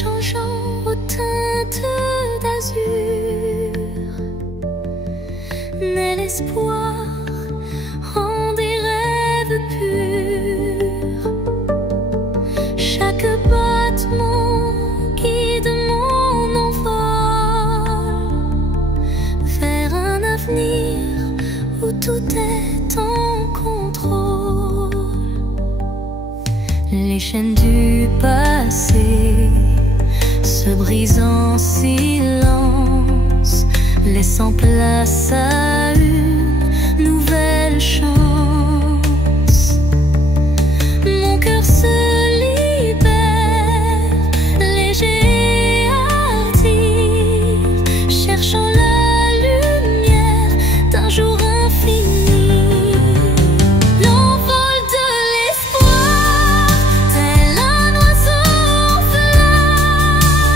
changeant aux teintes d'azur, naît l'espoir en des rêves purs. Chaque battement guide mon envol vers un avenir où tout est en contrôle. Les chaînes du passé se brisent en silence, laissant place à une nouvelle chance. Mon cœur se libère, léger et hardi, cherchant la lumière d'un jour infini. L'envol de l'espoir, tel un oiseau en flamme,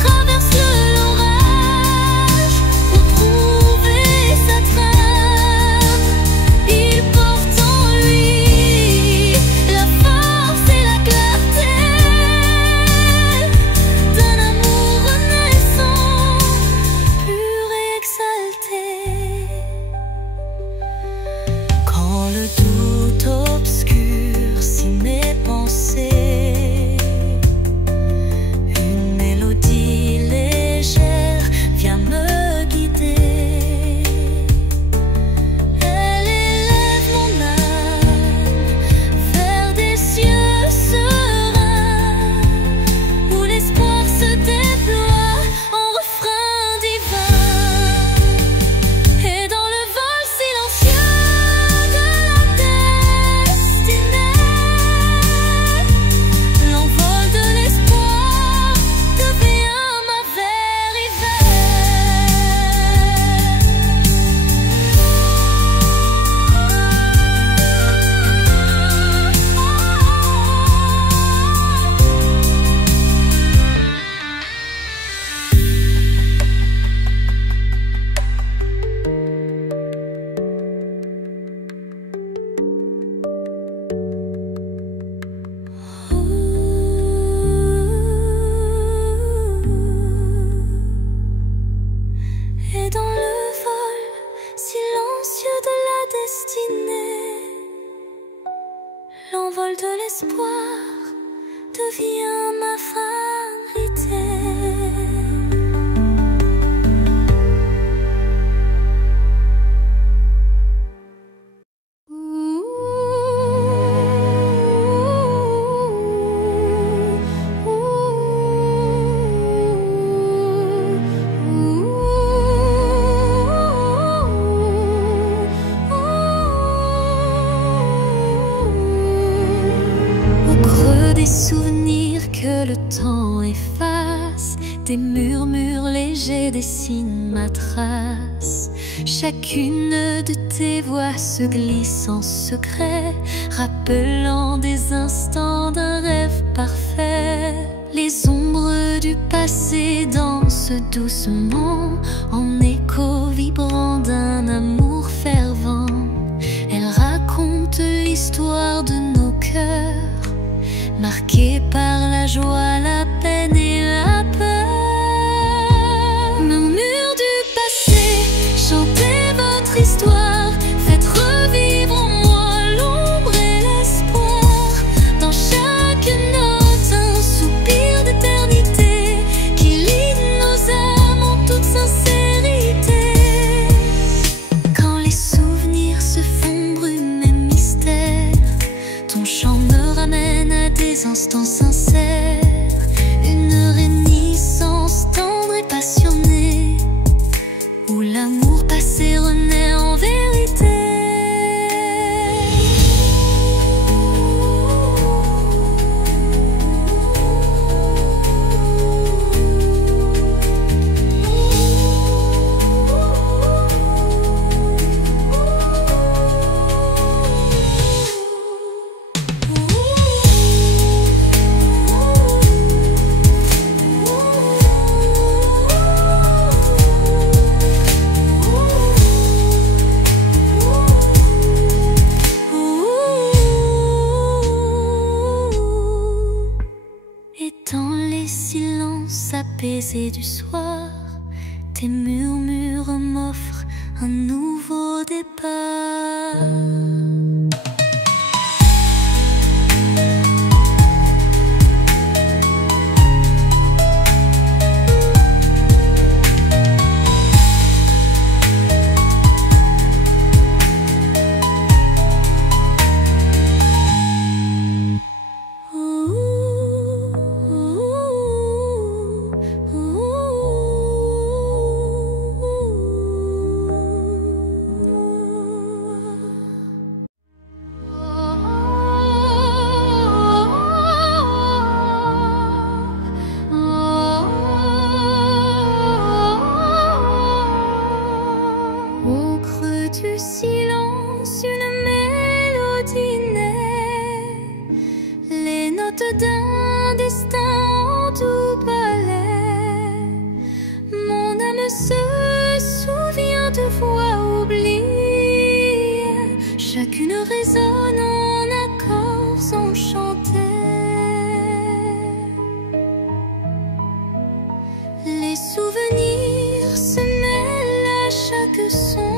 traverse l'orage pour trouver sa trame. Il porte en lui la force et la clarté d'un amour renaissant, pur et exalté. Quand le doute obscurcit mes pensées, une mélodie légère vient me guider. Elle élève mon âme vers des cieux sereins, où l'espoir se déploie en refrain divin. Et dans le vol silencieux de la destinée, l'envol de l'espoir devient ma vérité. Et dans le vol silencieux de la destinée, l'envol de l'espoir devient ma vérité. Au creux des souvenirs que le temps efface, des murmures légers dessinent ma trace. Chacune de tes voix se glisse en secret, rappelant des instants d'un rêve parfait. Les ombres du passé dansent doucement, en écho vibrant d'un amour fervent. Elles racontent l'histoire de nos cœurs, marqués par la joie, la peine et la peur. Murmures du passé, chantez votre histoire, faites revivre en moi l'ombre et l'espoir. Dans chaque note, un soupir d'éternité qui lie nos âmes en toute sincérité. Quand les souvenirs se font brume et mystère, ton chant me ramène à des instants sincères. Et dans les silences apaisés du soir, tes murmures m'offrent un nouveau départ. Au creux du silence, une mélodie naît, les notes d'un destin en doux ballet. Mon âme se souvient de voix oubliées, chacune résonne en accords enchantés. Les souvenirs se mêlent à chaque son,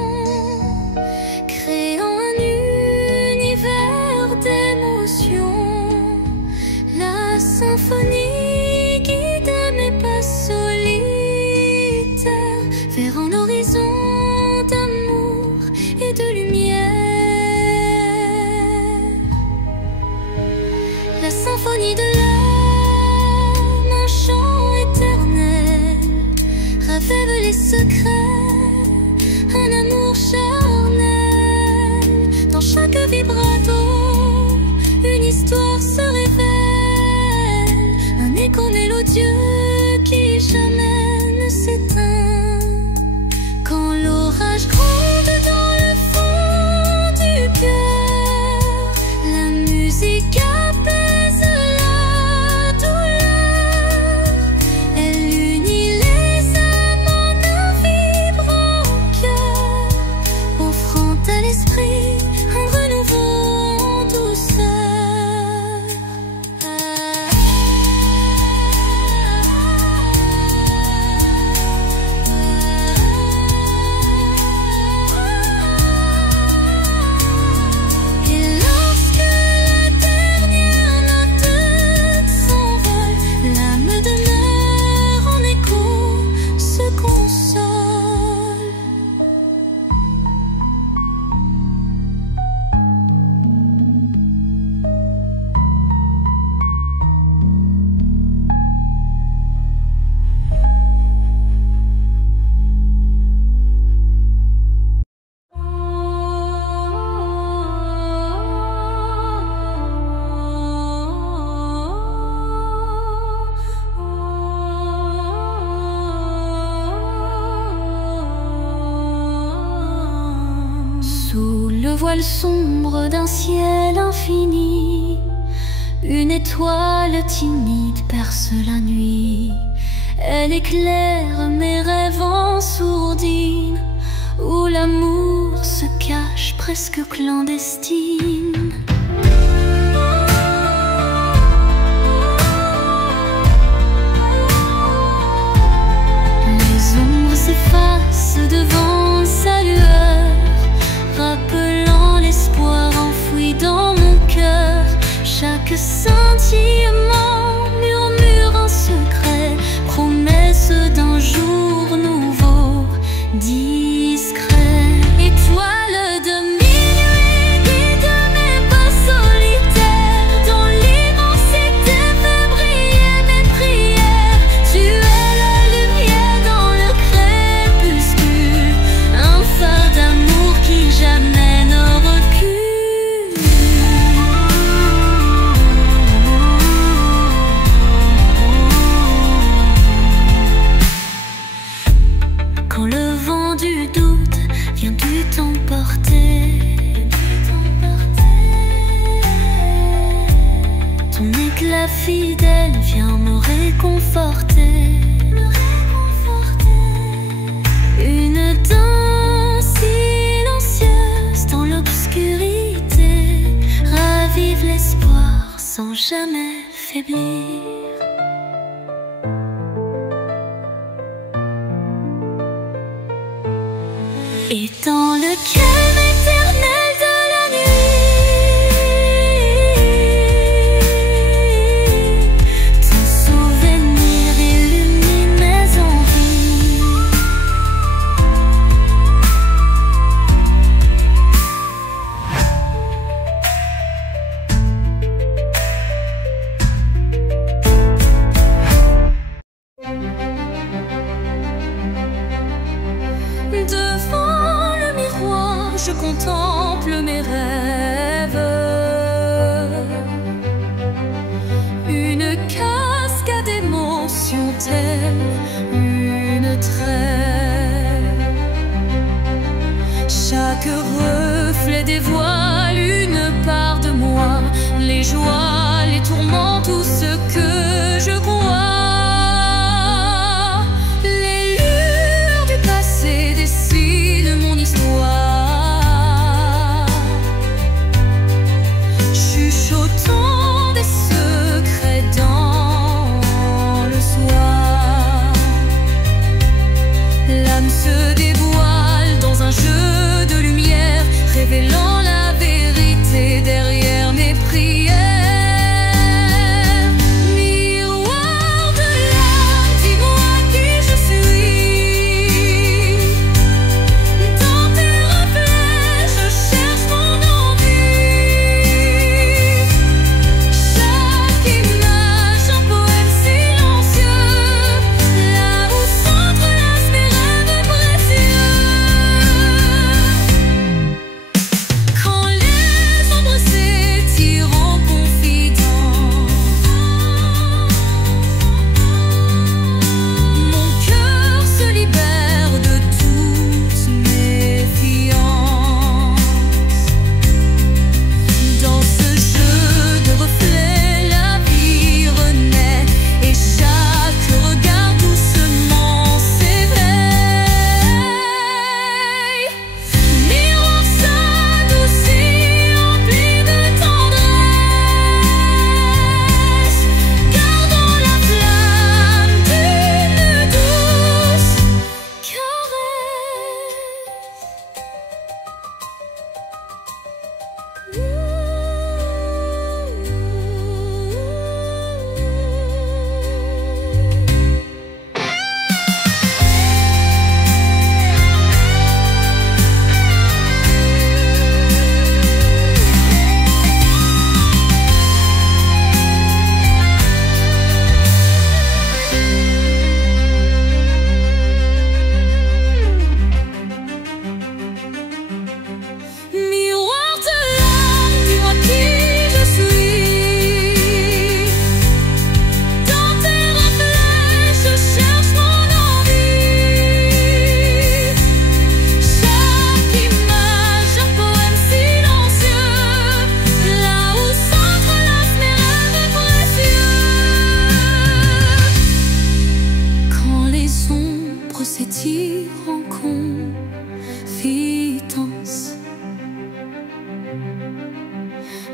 créant un univers d'émotions. La symphonie guide mes pas solitaires vers un horizon d'amour et de lumière. La symphonie de l'âme, un chant éternel, révèle les secrets, un amour charnel. Dans chaque vibrato, une histoire se révèle, un écho mélodieux qui jamais ne s'éteint. Quand l'orage gronde dans le fond du cœur, la musique apaise la douleur. Elle unit les âmes en un vibrant cœur, offrant à l'esprit un renouveau en douceur. Et lorsque la dernière note s'envole, l'âme demeure en écho, se console. Sous le voile sombre d'un ciel infini, une étoile timide perce la nuit. Elle éclaire mes rêves en sourdine, où l'amour se cache presque clandestine. Les ombres s'effacent devant sa lueur, rappelant l'espoir enfoui dans mon cœur. Chaque scintillement murmure un secret, promesse d'un jour nouveau, discret. Étoile de minuit, guide mes pas solitaires, dans l'immensité fait briller mes prières. Tu es la lumière dans le crépuscule, un phare d'amour qui jamais ne recule. Quand le vent du doute vient du t'emporter, ton éclat fidèle vient me réconforter. Une danse silencieuse dans l'obscurité ravive l'espoir sans jamais faiblir. Et dans le calme éternel de la nuit, ton souvenir illumine mes envies. Devant le miroir, je contemple mes rêves. Une cascade d'émotions telle une trêve. Chaque reflet dévoile une part de moi, les joies, les tourments, tout ce que je crois. Dessine mon histoire, chuchotant des secrets dans le soir. L'âme se dévoile dans un jeu de lumière, révélant la vérité derrière mes prières.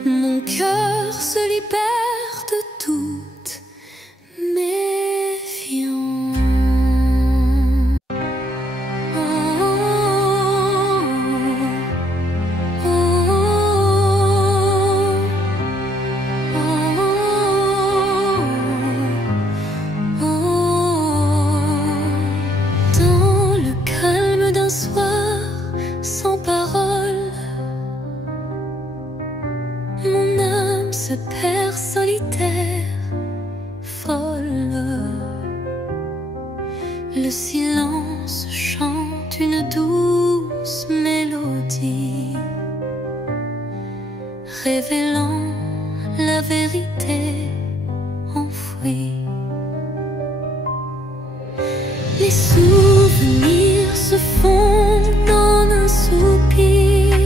Mon cœur se libère de toute méfiance. Oh, oh, oh, oh. Dans le calme d'un soir sans parole, mon âme se perd solitaire, folle. Le silence chante une douce mélodie, révélant la vérité enfouie. Les souvenirs se fondent en un soupir,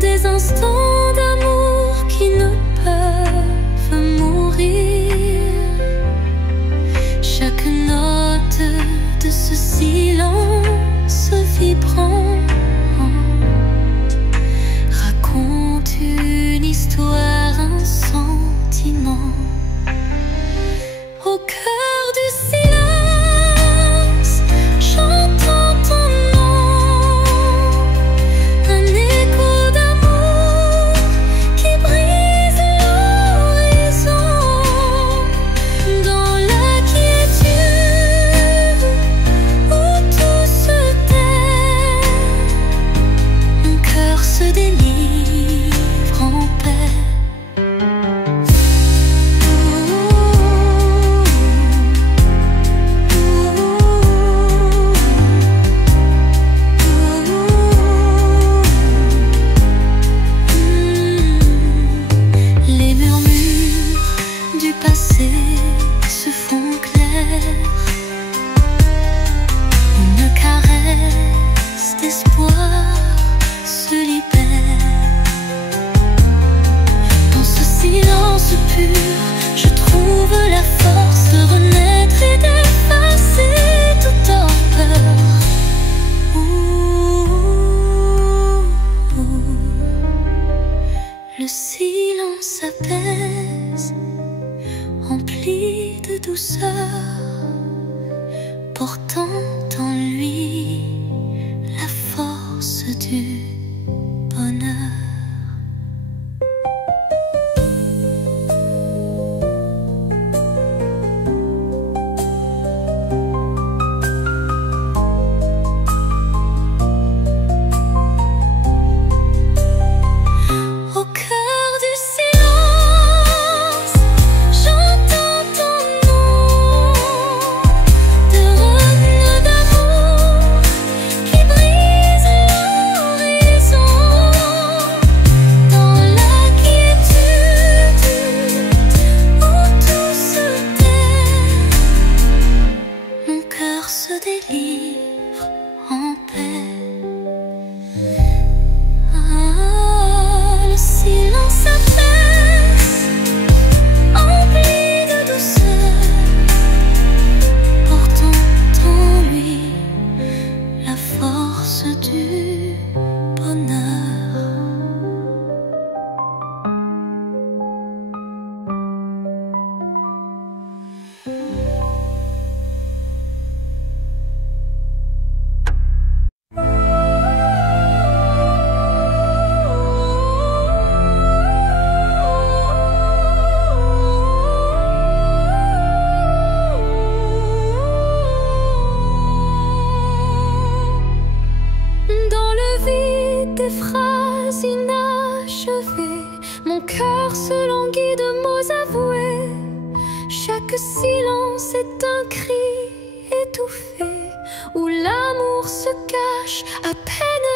des instants d'amour qui ne peuvent mourir. Chaque note de ce silence vibrant raconte une histoire, un sentiment. Au cœur du silence, j'entends ton nom. douceur, portant en lui la force du bonheur. Des phrases inachevées, mon cœur se languit de mots avoués. Chaque silence est un cri étouffé, où l'amour se cache à peine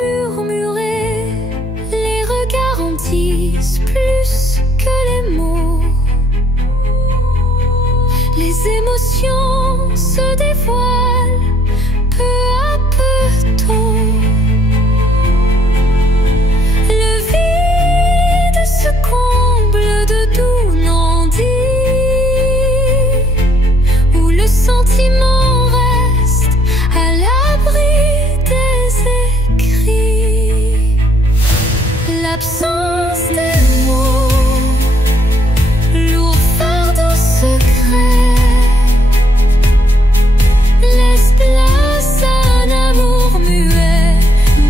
murmuré. Les regards en disent plus que les mots, les émotions se dévoilent peu à peu tôt. Comble de doux non-dits, où le sentiment reste à l'abri des écrits. L'absence des mots, lourd fardeau secret, laisse place à un amour muet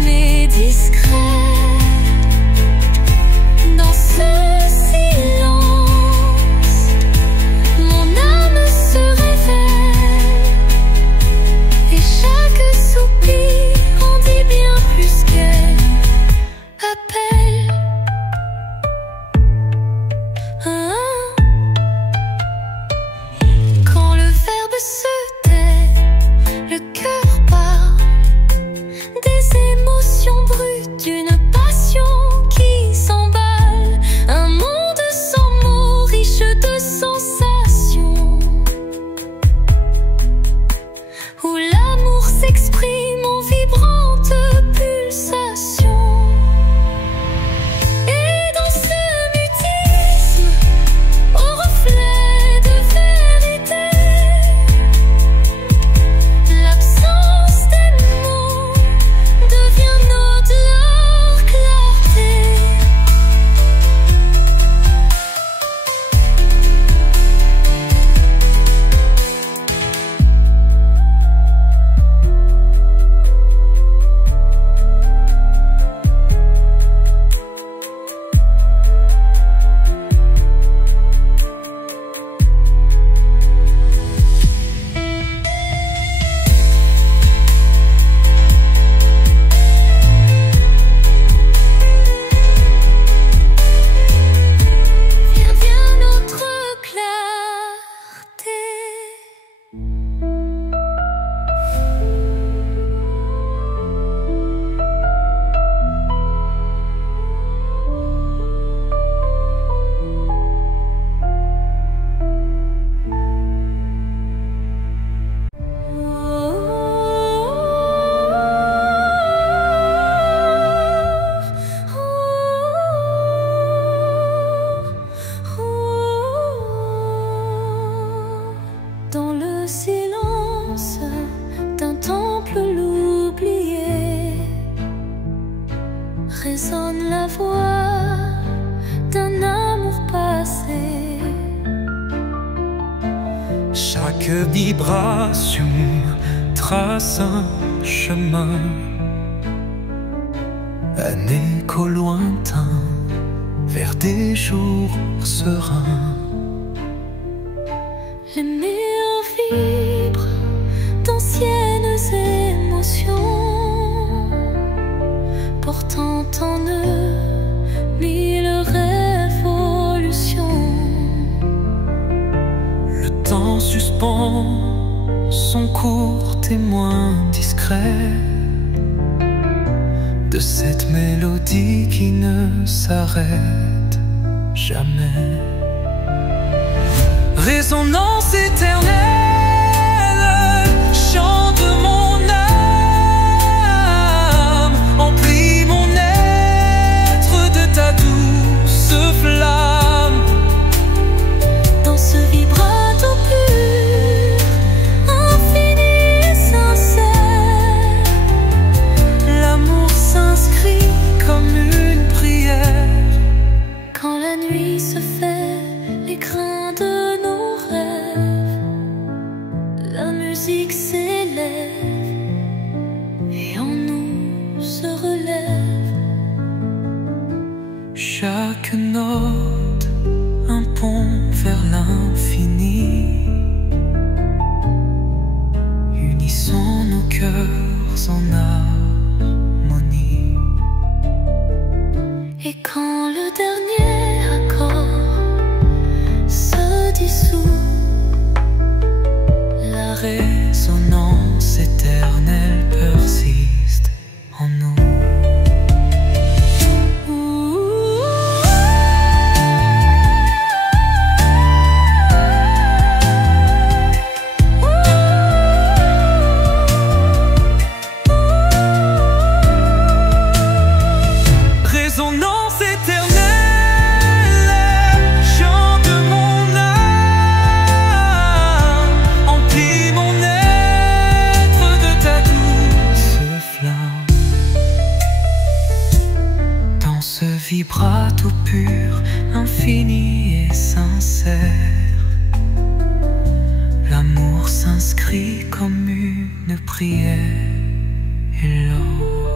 mais discret. Ce silence, mon âme se révèle, et chaque soupir en dit bien plus qu'elle appelle. Quand le verbe se tait, le cœur parle des émotions brutes d'une passion qui s'emballe. Un monde sans mots, riche de sensations, où l'amour s'exprime en vibrantes pulsations. Et dans ce mutisme, au reflet de vérité, l'absence des mots devient notre clarté. résonne la voix d'un amour passé. Chaque vibration trace un chemin, un écho lointain vers des jours sereins. Les murs vibrent d'anciennes émotions, portant en eux mille révolutions. Le temps suspend son court témoin discret de cette mélodie qui ne s'arrête jamais. Résonance éternelle, chant de mon âme, emplis mon être de ta douce flamme. Dans ce vibrato pur, infini et sincère, l'amour s'inscrit comme une prière. quand la nuit se fait l'écrin de nos rêves, la musique s'élève et en nous se relève. Chaque note un pont vers l'infini. Unissons nos cœurs en harmonie. Et quand le dernier accord se dissout, La résonance éternelle persiste en nous. Résonance éternelle, chant de mon âme, emplis mon être de ta douce flamme. Dans ce vibrato pur, infini et sincère, l'amour s'inscrit comme une prière. Et l'or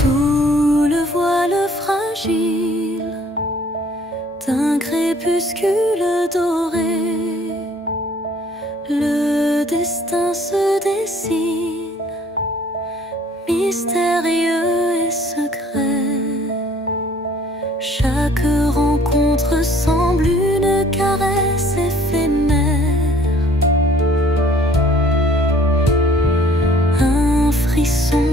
sous le voile fragile d'un crépuscule doré, le destin se dessine, mystérieux et secret. Chaque rencontre semble une caresse éphémère, un frisson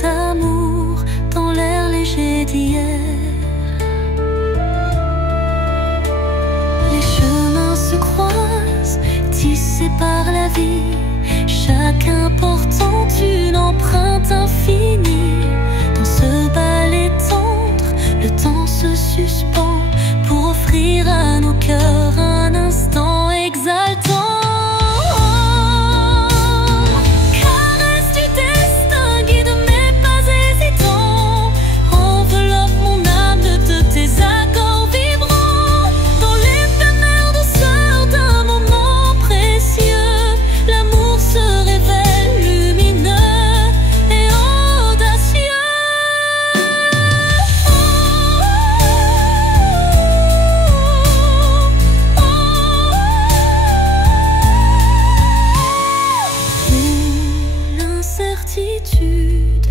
d'amour dans l'air léger d'hier. Les chemins se croisent, tissés par la vie, chacun portant une empreinte infinie. Dans ce ballet tendre, le temps se suspend pour offrir à nos cœurs un instant exaltant. Caresse du destin, guide mes pas hésitants, enveloppe mon âme de tes accords vibrants. Dans l'éphémère douceur d'un moment précieux, l'amour se révèle lumineux et audacieux. L'incertitude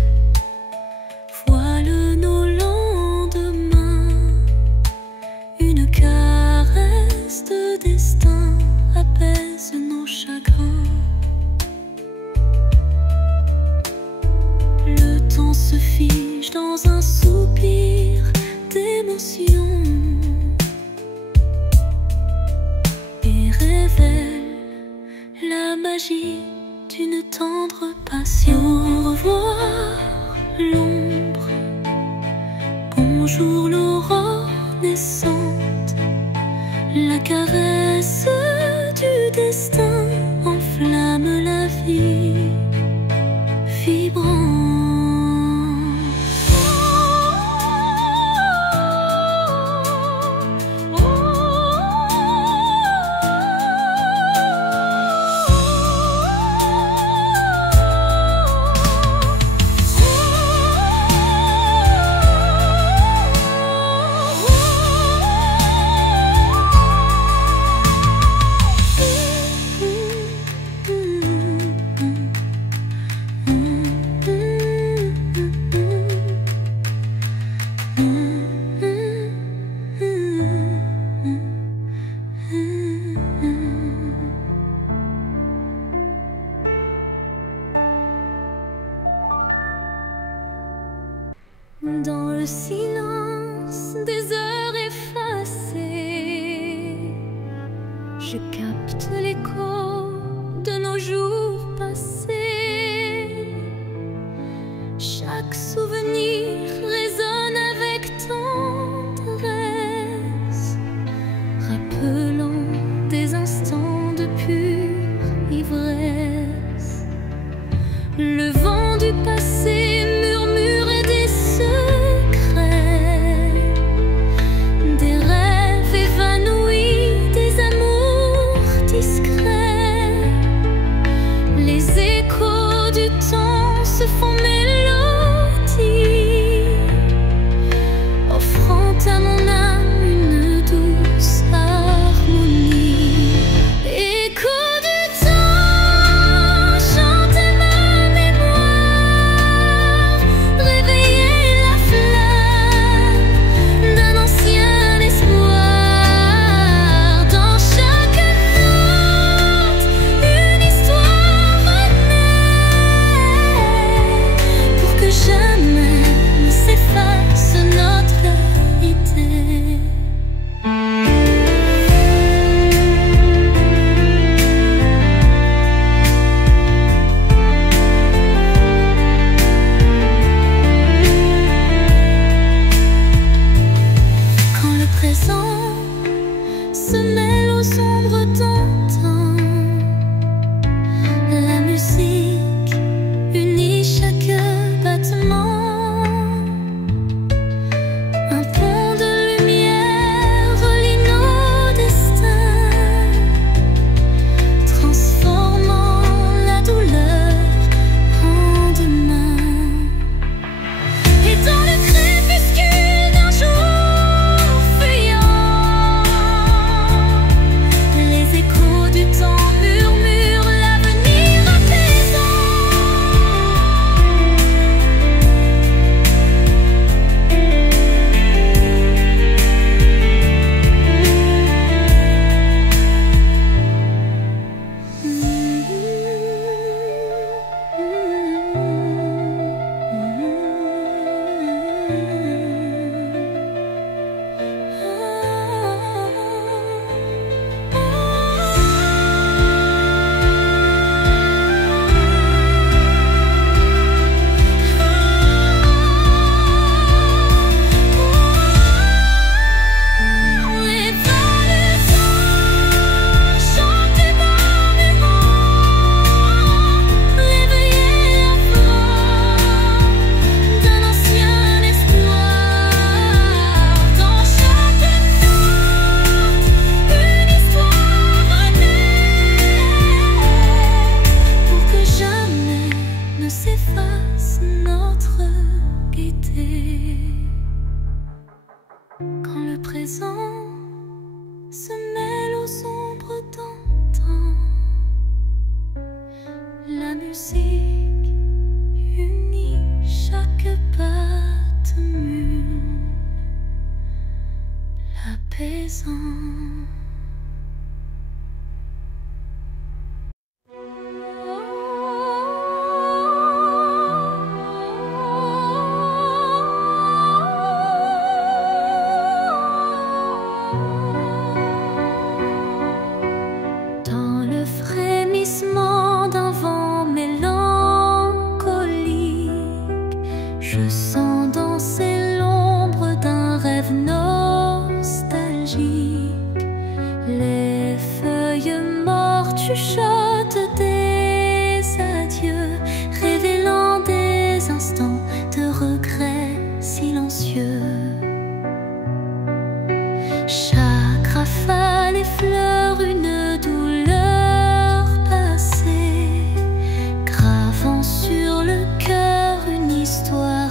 voile nos lendemains, une caresse de destin apaise nos chagrins. Le temps se fige dans un soupir d'émotion et révèle la magie d'une tendre passion. Au revoir, long Dans le silence des heures effacées, je capte l'écho de nos jours passés. Chaque souvenir résonne avec tendresse, rappelant des instants de pure ivresse. Le vent du passé murmure des secrets, des rêves évanouis, des amours discrets. Les échos du temps se font mélodie, offrant à mon âme une douce harmonie. Écho du temps, chantez ma mémoire, réveillez la flamme d'un ancien espoir. Dans chaque note, une histoire renaît, pour que jamais ne s'efface notre idée. Quand le présent se mêle aux ombres d'antan, la musique unit chaque battement. Un pont de lumière relie nos destins, transformant la douleur en demain. Et dans le crépuscule d'un jour fuyant, les échos du temps murmurent l'avenir apaisant. Et dans le temps, chantez ma mémoire, réveillez la flamme d'un ancien espoir. Dans chaque note, une histoire renaît, pour que jamais ne s'efface notre gaieté. Quand le présent se mêle aux ombres d'antan, la musique unit chaque battement, l'apaisant. Dans le frémissement d'un vent mélancolique, je sens danser l'ombre d'un rêve nostalgique. Les feuilles mortes chuchotent des adieux, révélant des instants de regret silencieux. Chaque rafale effleure une douleur passée, gravant sur le cœur une histoire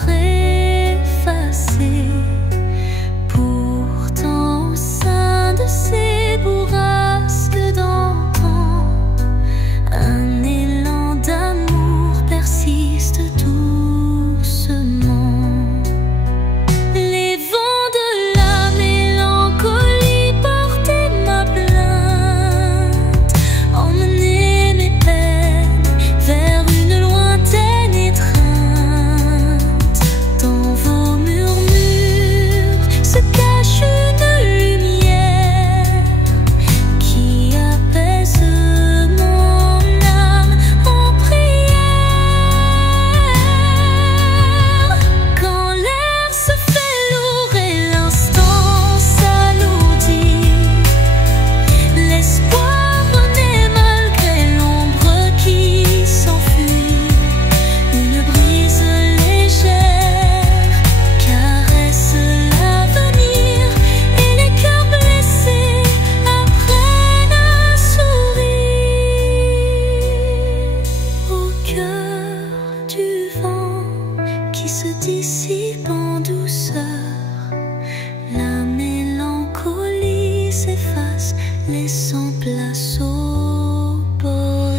qui se dissipe en douceur. La mélancolie s'efface, laissant place au bonheur.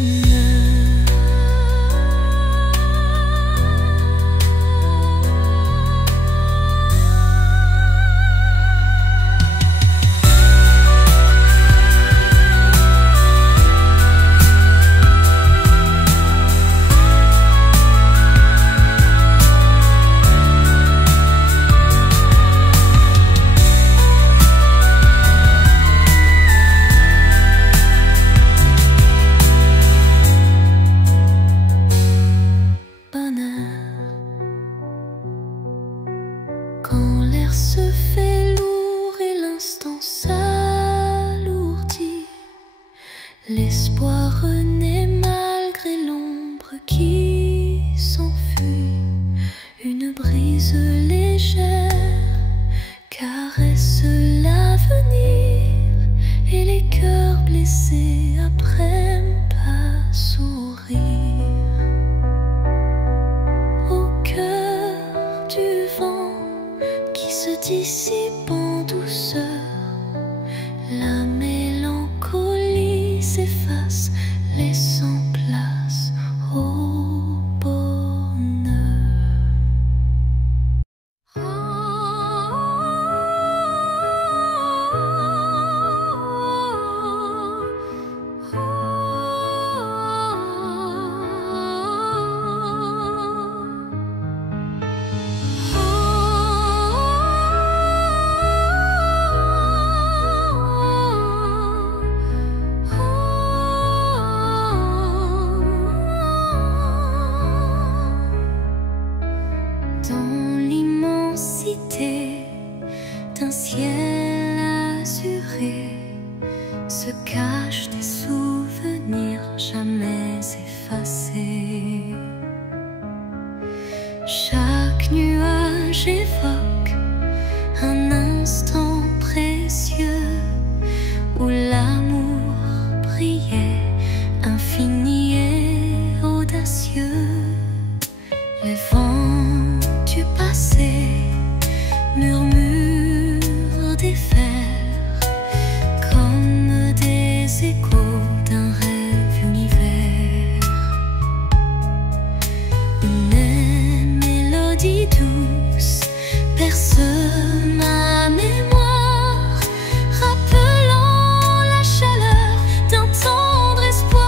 Quand l'air se fait lourd et l'instant s'alourdit, l'espoir renaît malgré l'ombre qui s'enfuit. Une brise légère caresse l'avenir et les cœurs blessés apprennent à sourire. Au cœur du vent qui se dissipe en douceur, la mélancolie s'efface, laissant place au bonheur. Dans l'immensité d'un ciel azuré se cachent des souvenirs jamais effacés. Chaque nuage évoque un instant précieux où l'amour brillait, infini et audacieux. Les vents du passé murmurent des vers comme des échos d'un rêve univers. Une mélodie douce perce ma mémoire, rappelant la chaleur d'un tendre espoir.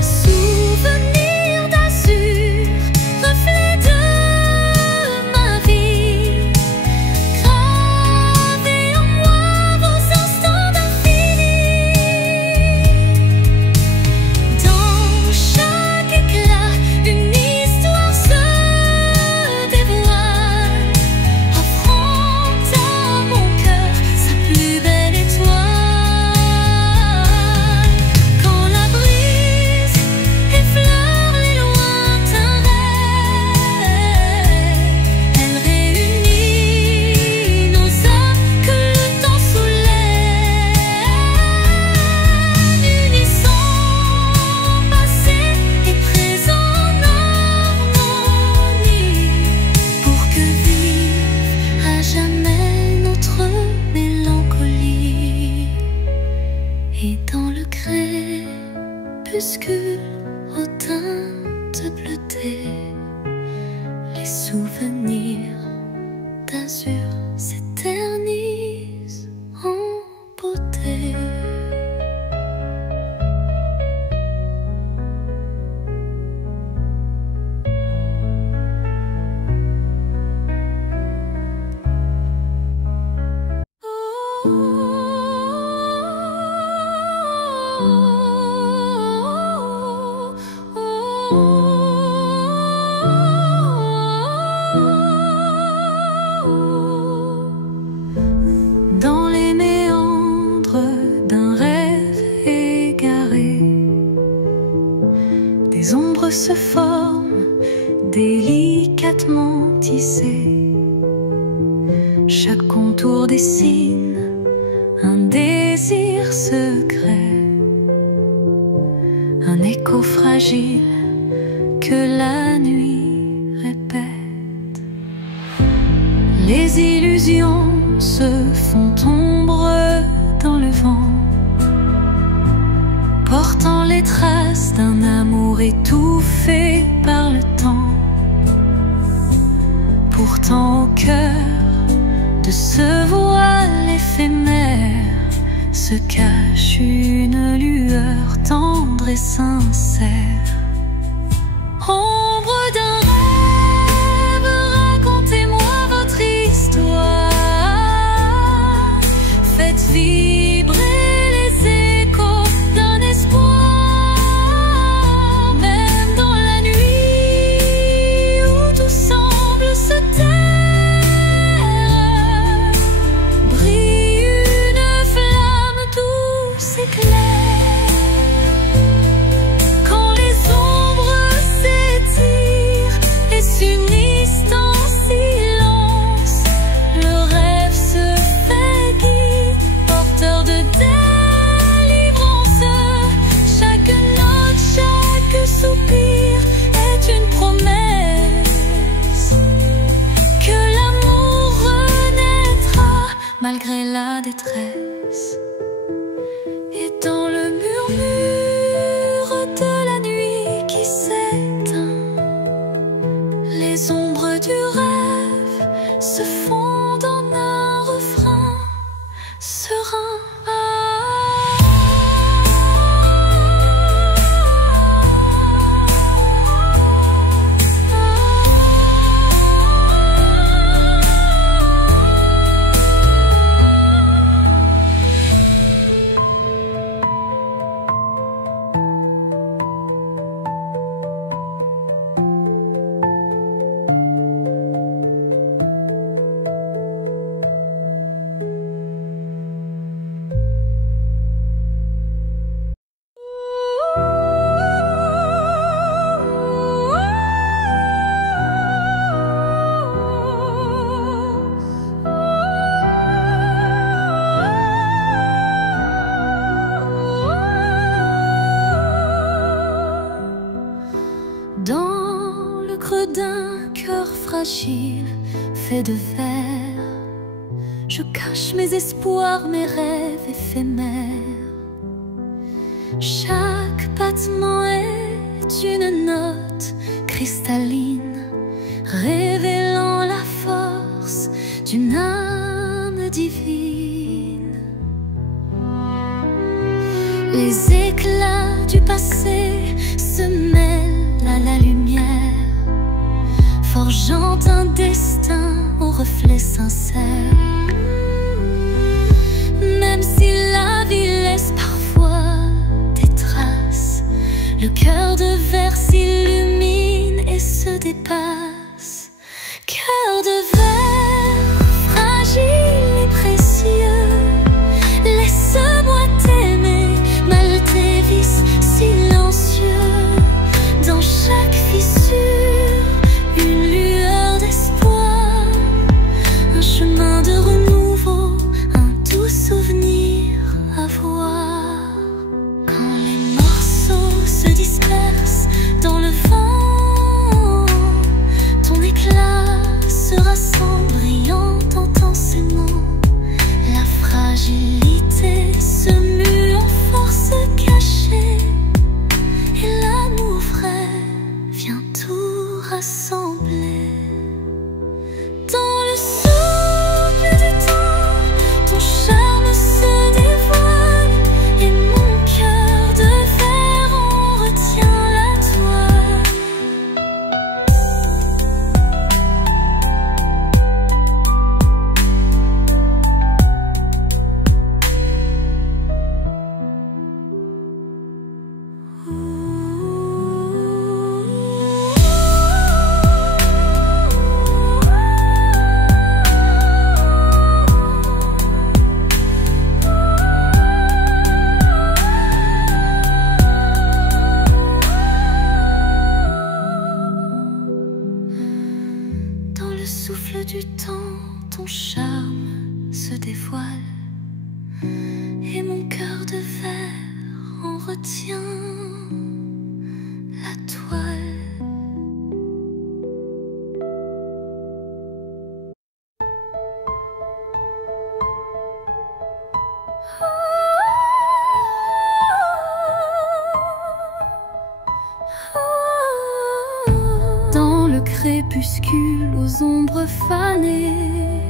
Souvenir d'azur, reflet de ma vie, gravez en moi vos instants d'infini. Dans chaque éclat, une histoire se dévoile, offrant à mon cœur sa plus belle étoile. Quand la brise effleure les lointains rêves, elle réunit nos âmes que le temps soulève, unissant passé et présent en harmonie, pour que vive à jamais notre mélancolie. Et dans le crépuscule aux teintes bleutées, les souvenirs d'azur s'éternisent en beauté. Dans les méandres d'un rêve égaré, des ombres se forment délicatement tissées. Chaque contour dessine un désir secret, un écho fragile que la nuit répète. Les illusions se font ombre dans le vent, portant les traces d'un amour étouffé par le temps. Pourtant au cœur de ce voile éphémère se cache une lueur tendre et sincère. Ombre d'un rêve, racontez-moi votre histoire. Faites vibrer les échos d'un espoir. Même dans la nuit où tout semble se taire, brille une flamme douce et claire. Quand les ombres s'étirent et s'unissent en silence, le rêve se fait guide, porteur de délivrance. Chaque note, chaque soupir est une promesse que l'amour renaîtra malgré la détresse. Et dans le murmure de la nuit qui s'éteint, les ombres du rêve se fondent en un refrain serein. Dans le creux d'un cœur fragile fait de verre, je cache mes espoirs, mes rêves éphémères. Chaque battement est une note cristalline, révélant la force d'une âme divine. Les éclats du passé se mêlent à la lumière, forgeant un destin au reflet sincère. Même si la vie laisse parfois des traces, le cœur de verre s'illumine et se dépasse. Cœur de verre, fragile et précieux, laisse-moi t'aimer, mal tes vices silencieux. Dans chaque fissure, une lueur d'espoir, un chemin de renouveau, un doux souvenir à voir. Quand les morceaux se dispersent dans le vent, ton éclat se rassemble brillant intensément. La fragilité se mue en force cachée, et l'amour vrai vient tout rassembler. Dans le souffle du temps, ton charme se dévoile, et mon cœur de verre en retient la toile. Dans le souffle du temps, ton charme se dévoile, et mon cœur de verre en retient la toile. crépuscule aux ombres fanées.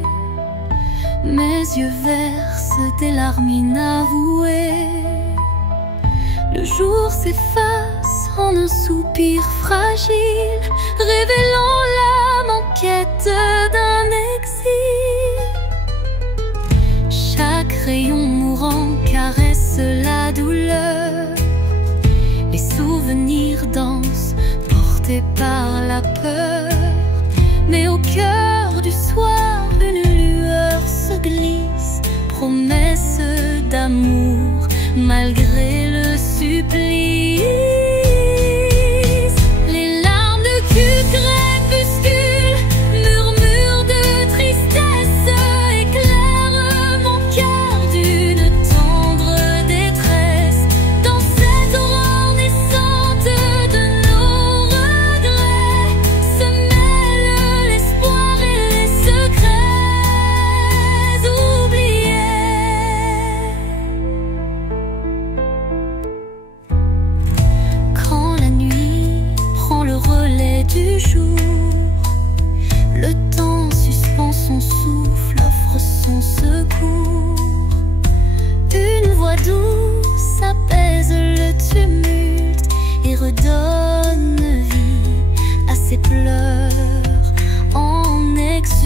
Mes yeux versent des larmes inavouées. Le jour s'efface en un soupir fragile, révélant l'âme en quête d'un exil. Chaque rayon mourant caresse la douleur. Les souvenirs dansent, portés par la peur. Mais au cœur du soir, une lueur se glisse, promesse d'amour malgré le supplice. Les larmes de crépuscule, murmures de tristesse, éclairent mon cœur d'une tendre détresse. Dans cette aurore naissante de nos regrets se mêlent l'espoir et les secrets oubliés. Quand la nuit prend le relais du jour, le temps suspend son souffle, offre son secours. Une voix douce apaise le tumulte et redonne vie à ses pleurs en exulte.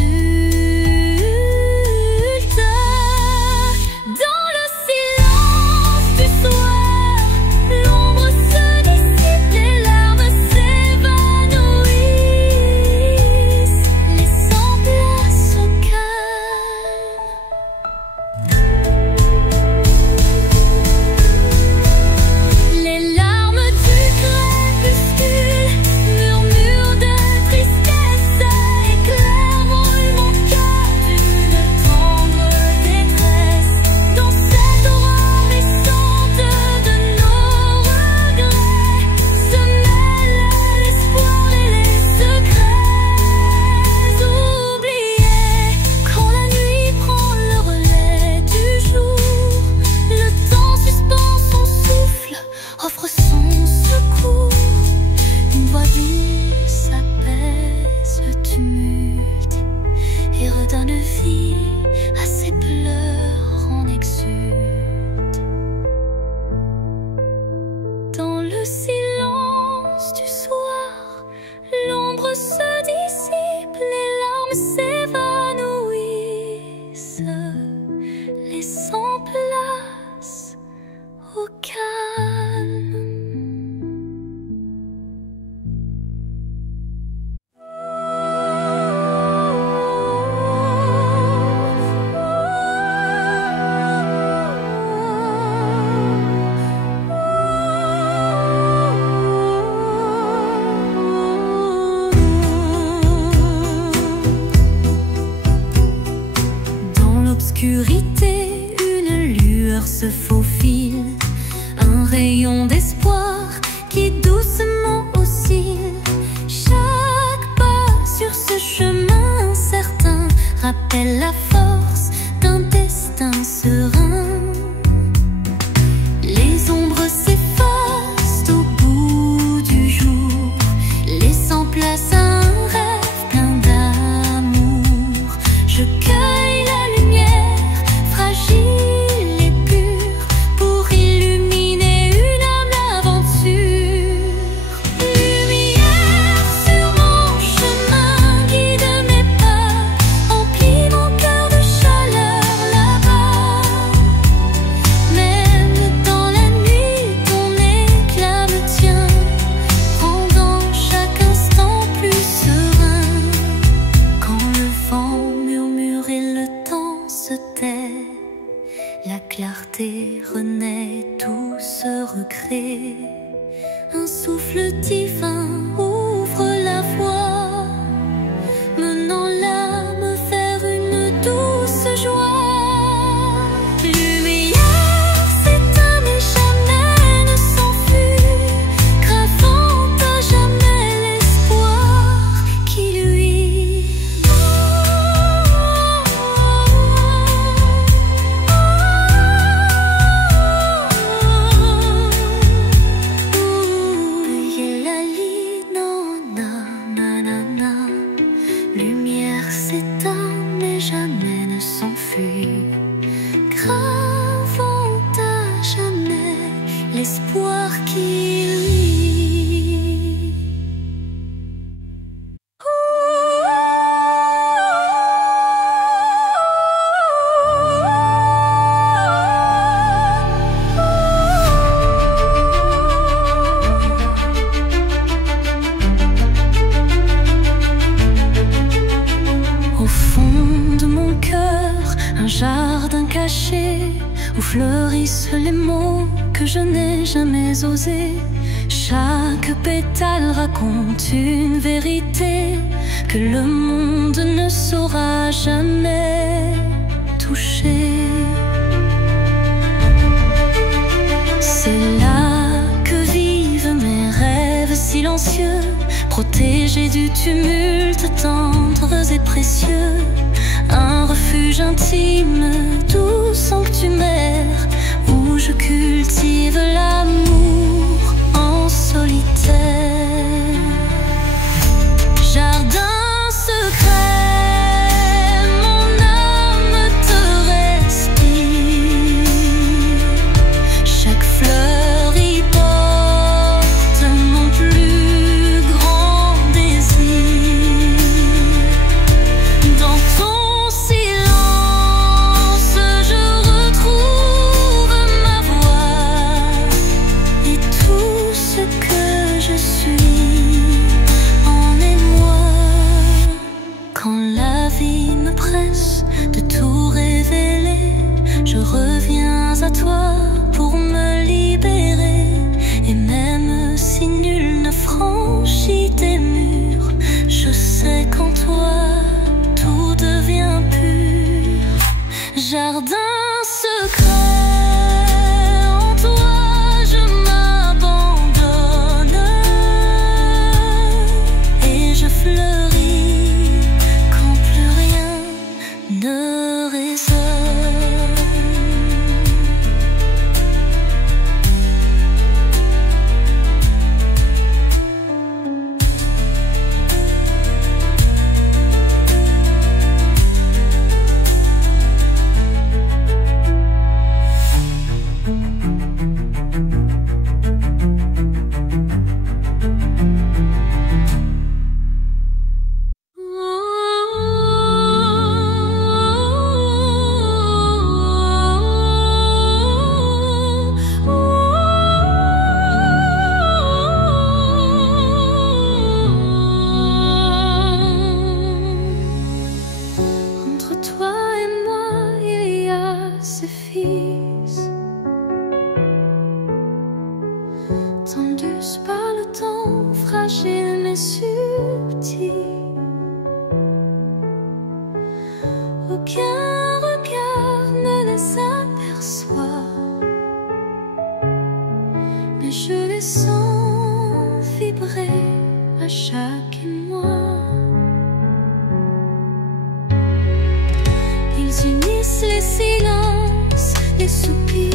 Dans le silence du soir, l'ombre se dissipe, les larmes s'évanouissent, laissant place au calme. Les larmes du crépuscule, murmures de tristesse, éclairent mon cœur d'une tendre détresse. Dans cette aurore naissante de nos regrets se mêlent l'espoir et les secrets oubliés. Quand la nuit prend le relais du jour, le temps suspend son souffle, offre son secours. Une voix douce apaise le tumulte et redonne vie à ses pleurs en exulte. Dans le silence du soir, l'ombre se dissipe, les larmes s'évanouissent, laissant place au calme. Dans l'obscurité, une lueur se faufile, un rayon d'espoir qui doucement oscille. Chaque pas sur ce chemin incertain rappelle la force d'un destin serein. Les ombres s'effacent au bout du jour, laissant place à un rêve plein d'amour. Je cueille la lumière, fragile et pure, pour illuminer une âme d'aventure. Lumière sur mon chemin, guide mes pas, emplis mon cœur de chaleur là-bas. Même dans la nuit, ton éclat me tient, rendant chaque instant plus fleurissent les mots que je n'ai jamais osés. Chaque pétale raconte une vérité que le monde ne saura jamais toucher. C'est là que vivent mes rêves silencieux, protégés du tumulte, tendres et précieux. Un refuge intime, doux sanctuaire, où je cultive l'amour en solitaire. Jardin secret, mon âme te respire. Chaque fleur y porte mon plus grand désir. Dans ton silence, je retrouve ma voix et tout ce que je suis en émoi. Quand la vie me presse de tout révéler, je reviens à toi pour me libérer. Et même si nul ne franchit tes murs, je sais qu'en toi tout devient pur. Jardin secret, en toi je m'abandonne et je fleuris quand plus rien ne résonne. Entre toi et moi, il y a ce fils, tendus par le temps, fragile mais subtil. Aucun regard ne les aperçoit, mais je les sens vibrer à chaque émoi. Ils unissent les silences, les soupirs,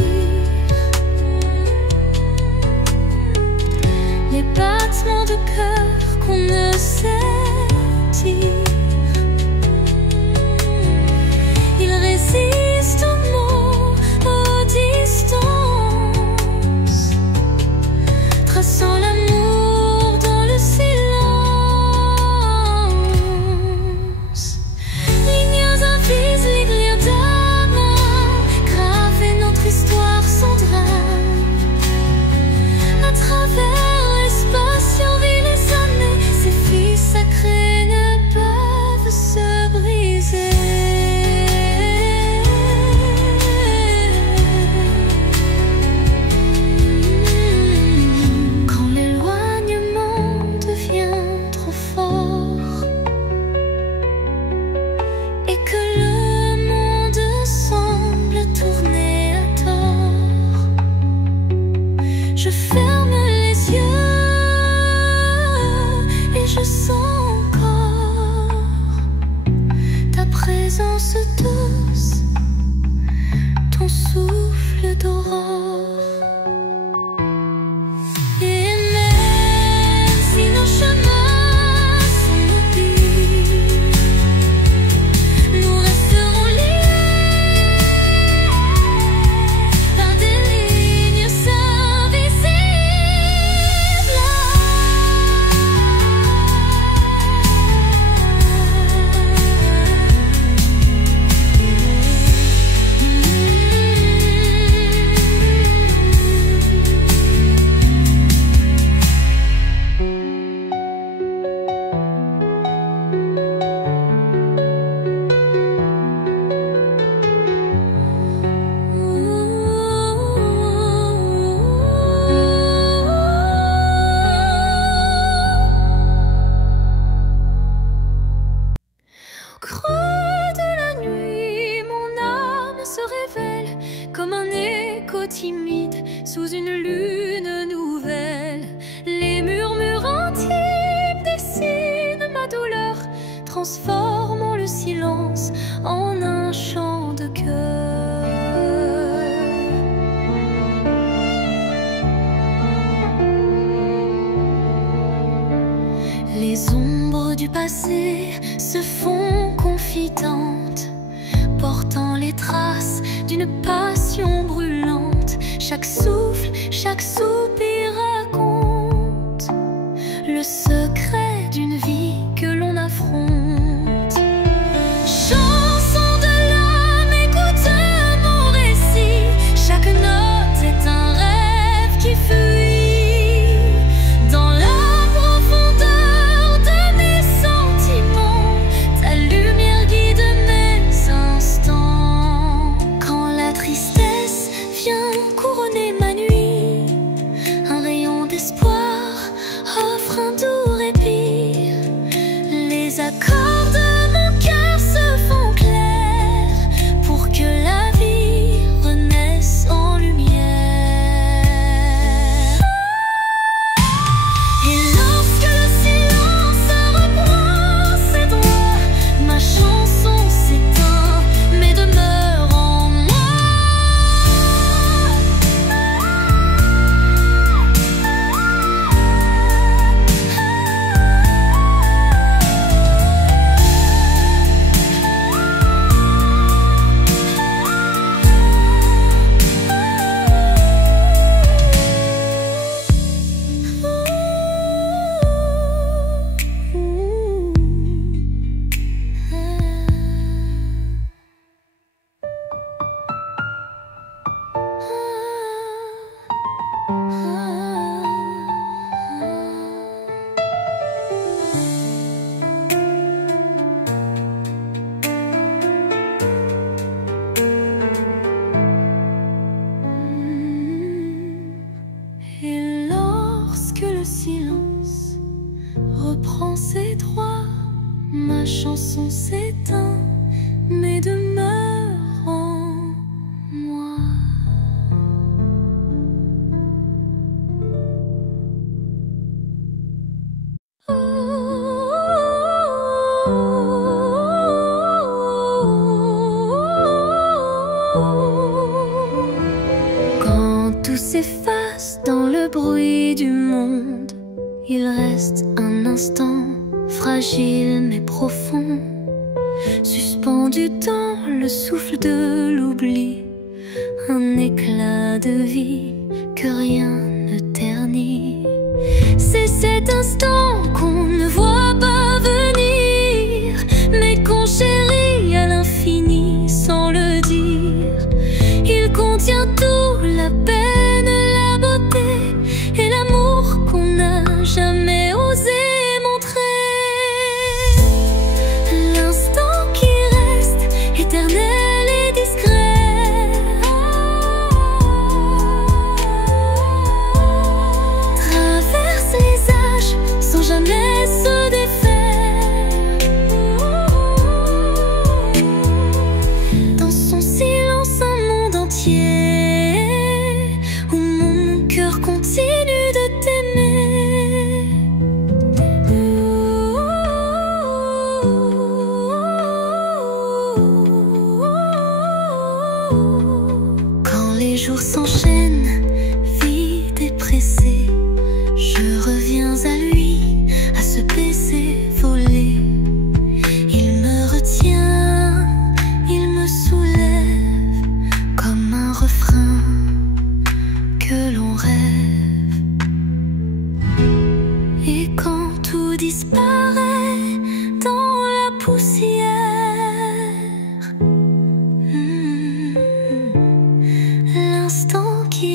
les battements de cœur qu'on ne sait dire. Ils résistent aux mots, aux distances, traçant l'amour dans le silence. Lignes invises, lignes d'amour, graver notre histoire sans drame. À travers l'espace, on vit les années, c'est sous une lune nouvelle. Les murmures intimes dessinent ma douleur, transformant le silence en un chant de cœur. Les ombres du passé se font confidentes, portant les traces d'une passion brûlante. Chaque souffle, chaque soupir raconte le secret d'une vie que l'on affronte. Chanson de l'âme, écoute mon récit. Chaque note est un rêve qui fuit dans la profondeur de mes sentiments. Ta lumière guide mes instants. Quand la tristesse vient couronner ma nuit, un rayon d'espoir offre un doux répit. Les accords de mon cœur se font clairs pour que la vie renaisse en lumière. Et lorsque le silence reprend ses droits, ma chanson s'éteint mais demeure en moi. Et lorsque le silence reprend ses droits, ma chanson s'éteint mais demeure en moi. Quand tout s'efface dans le bruit du monde, il reste un instant fragile mais profond, suspendu dans le souffle de l'oubli, un éclat de vie que rien ne ternit. C'est cet instant qu'on ne voit pas venir, mais qu'on chérit à l'infini sans le dire. Il contient tout, la peine, la beauté et l'amour qu'on n'a jamais osé montrer. L'instant qui reste éternel et discret, traverse les âges sans jamais se défaire. Dans son silence, un monde entier où mon cœur continue de t'aimer. Quand les jours s'enchaînent, vides et pressés, je reviens à lui, à ce baiser volé. Il me retient, il me soulève comme un refrain que l'on rêve. Et quand tout disparaît dans la poussière, l'instant qui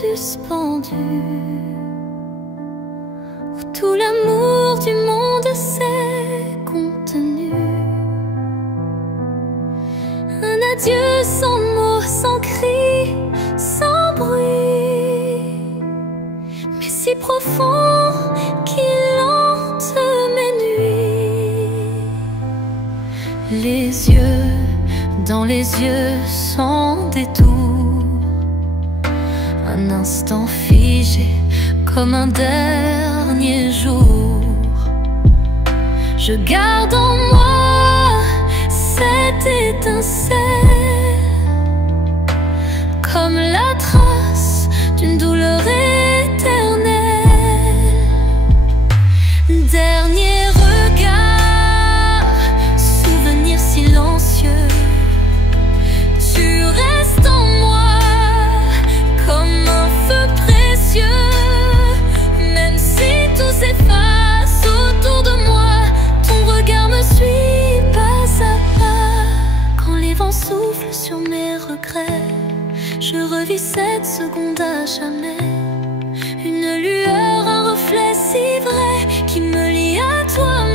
suspendu, où tout l'amour du monde s'est contenu. Un adieu sans mots, sans cri, sans bruit, mais si profond qu'il hante mes nuits. Les yeux dans les yeux sans détour, un instant figé comme un dernier jour. Je garde en moi cette étincelle, comme la trace d'une douleur éternelle. Dernier regard, souvenir silencieux, tu restes en moi comme un feu précieux. Même si tout s'efface autour de moi, ton regard me suit pas à pas. Quand les vents soufflent sur mes regrets, je revis cette seconde à jamais. Une lueur, un reflet si vrai qui me lie à toi.